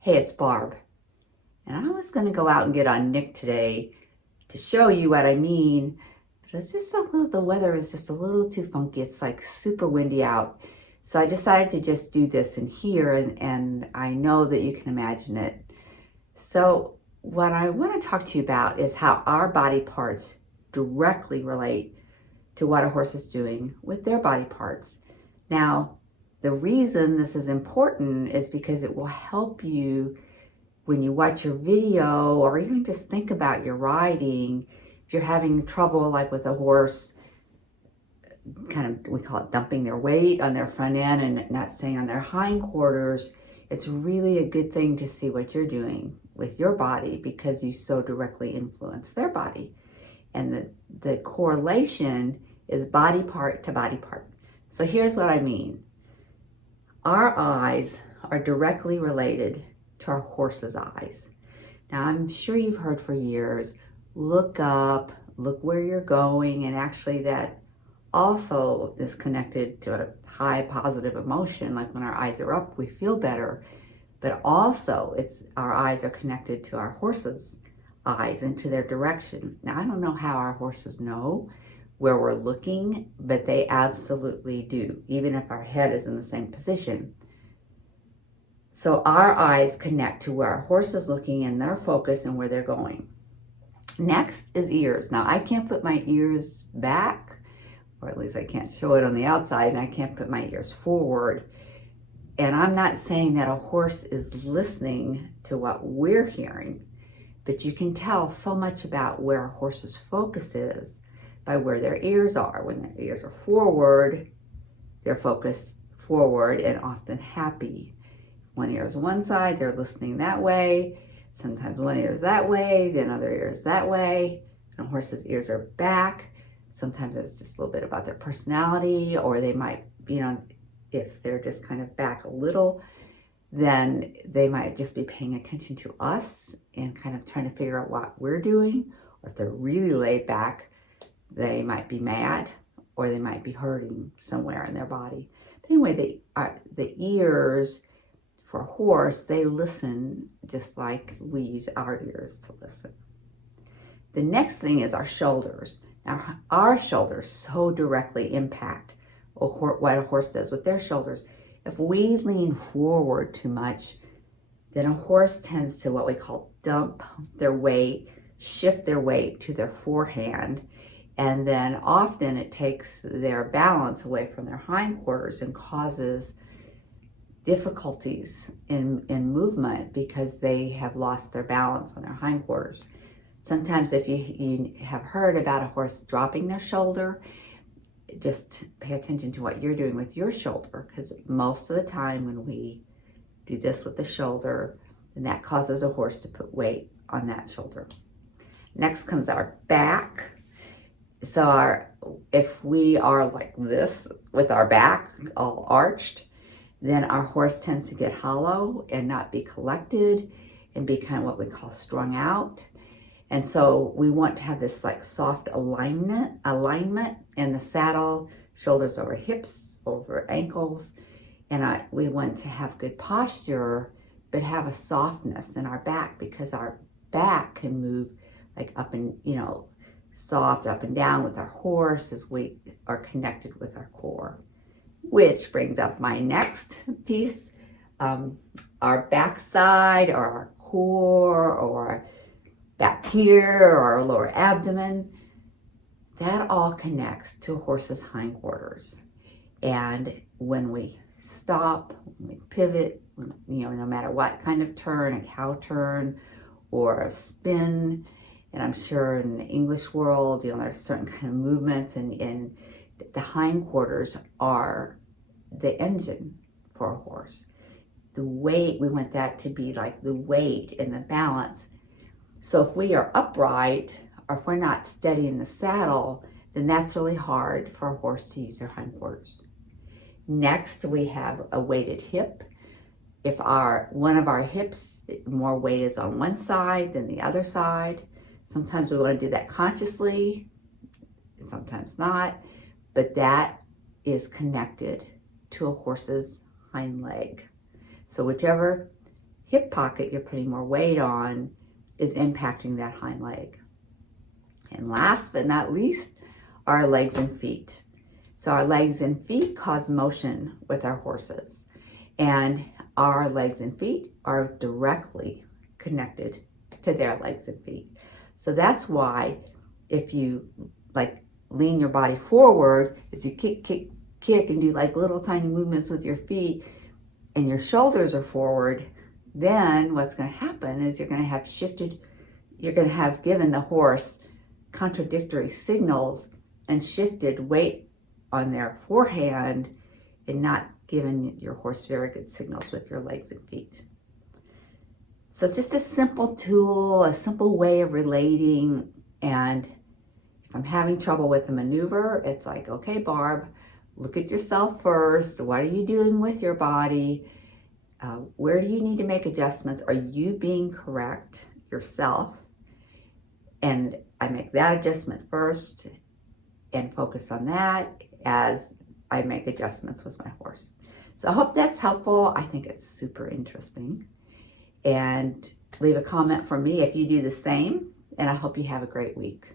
Hey, it's Barb, and I was going to go out and get on Nick today to show you what I mean, but it's just the weather is just a little too funky. It's like super windy out. So I decided to just do this in here, and I know that you can imagine it. So what I want to talk to you about is how our body parts directly relate to what a horse is doing with their body parts. Now, the reason this is important is because it will help you when you watch your video, or even just think about your riding. If you're having trouble, like with a horse, we call it dumping their weight on their front end and not staying on their hindquarters, it's really a good thing to see what you're doing with your body, because you so directly influence their body. And the correlation is body part to body part. So here's what I mean. Our eyes are directly related to our horse's eyes. Now, I'm sure you've heard for years, look up, look where you're going, and actually that also is connected to a high positive emotion. Like when our eyes are up, we feel better, but also our eyes are connected to our horse's eyes and to their direction. Now, I don't know how our horses know where we're looking, but they absolutely do, even if our head is in the same position. So our eyes connect to where our horse is looking and their focus and where they're going. Next is ears. Now, I can't put my ears back, or at least I can't show it on the outside, and I can't put my ears forward. And I'm not saying that a horse is listening to what we're hearing, but you can tell so much about where a horse's focus is by where their ears are. When their ears are forward, they're focused forward and often happy. One ear is one side, they're listening that way. Sometimes one ear is that way, the other ear is that way. And a horse's ears are back. Sometimes it's just a little bit about their personality, or they might, if they're just kind of back a little, then they might just be paying attention to us and kind of trying to figure out what we're doing. Or if they're really laid back, they might be mad, or they might be hurting somewhere in their body. But anyway, the ears for a horse, they listen just like we use our ears to listen. The next thing is our shoulders. Now, our shoulders so directly impact what a horse does with their shoulders. If we lean forward too much, then a horse tends to what we call dump their weight, shift their weight to their forehand, and then often it takes their balance away from their hindquarters and causes difficulties in movement because they have lost their balance on their hindquarters. Sometimes if you have heard about a horse dropping their shoulder, just pay attention to what you're doing with your shoulder, because most of the time when we do this with the shoulder, then that causes a horse to put weight on that shoulder. Next comes our back. So if we are like this with our back all arched, then our horse tends to get hollow and not be collected and be kind of what we call strung out. And so we want to have this like soft alignment in the saddle, shoulders over hips, over ankles. And we want to have good posture, but have a softness in our back, because our back can move like up and, soft up and down with our horse as we are connected with our core. Which brings up my next piece, our backside, or our core, or back here, or our lower abdomen. That all connects to a horse's hindquarters. And when we stop, when we pivot, no matter what kind of turn, a cow turn or a spin, and I'm sure in the English world, there's certain kind of movements, and the hindquarters are the engine for a horse. The weight, we want that to be like the weight and the balance. So if we are upright, or if we're not steady in the saddle, then that's really hard for a horse to use their hindquarters. Next, we have a weighted hip. If one of our hips, more weight is on one side than the other side. Sometimes we want to do that consciously, sometimes not, but that is connected to a horse's hind leg. So whichever hip pocket you're putting more weight on is impacting that hind leg. And last but not least, our legs and feet. So our legs and feet cause motion with our horses, and our legs and feet are directly connected to their legs and feet. So that's why if you like lean your body forward, as you kick, kick, kick, and do like little tiny movements with your feet, and your shoulders are forward, then what's going to happen is you're going to have given the horse contradictory signals and shifted weight on their forehand and not given your horse very good signals with your legs and feet. So it's just a simple tool, a simple way of relating. And if I'm having trouble with the maneuver, it's like, okay, Barb, look at yourself first. What are you doing with your body? Where do you need to make adjustments? Are you being correct yourself? And I make that adjustment first and focus on that as I make adjustments with my horse. So I hope that's helpful. I think it's super interesting. And leave a comment for me if you do the same. And I hope you have a great week.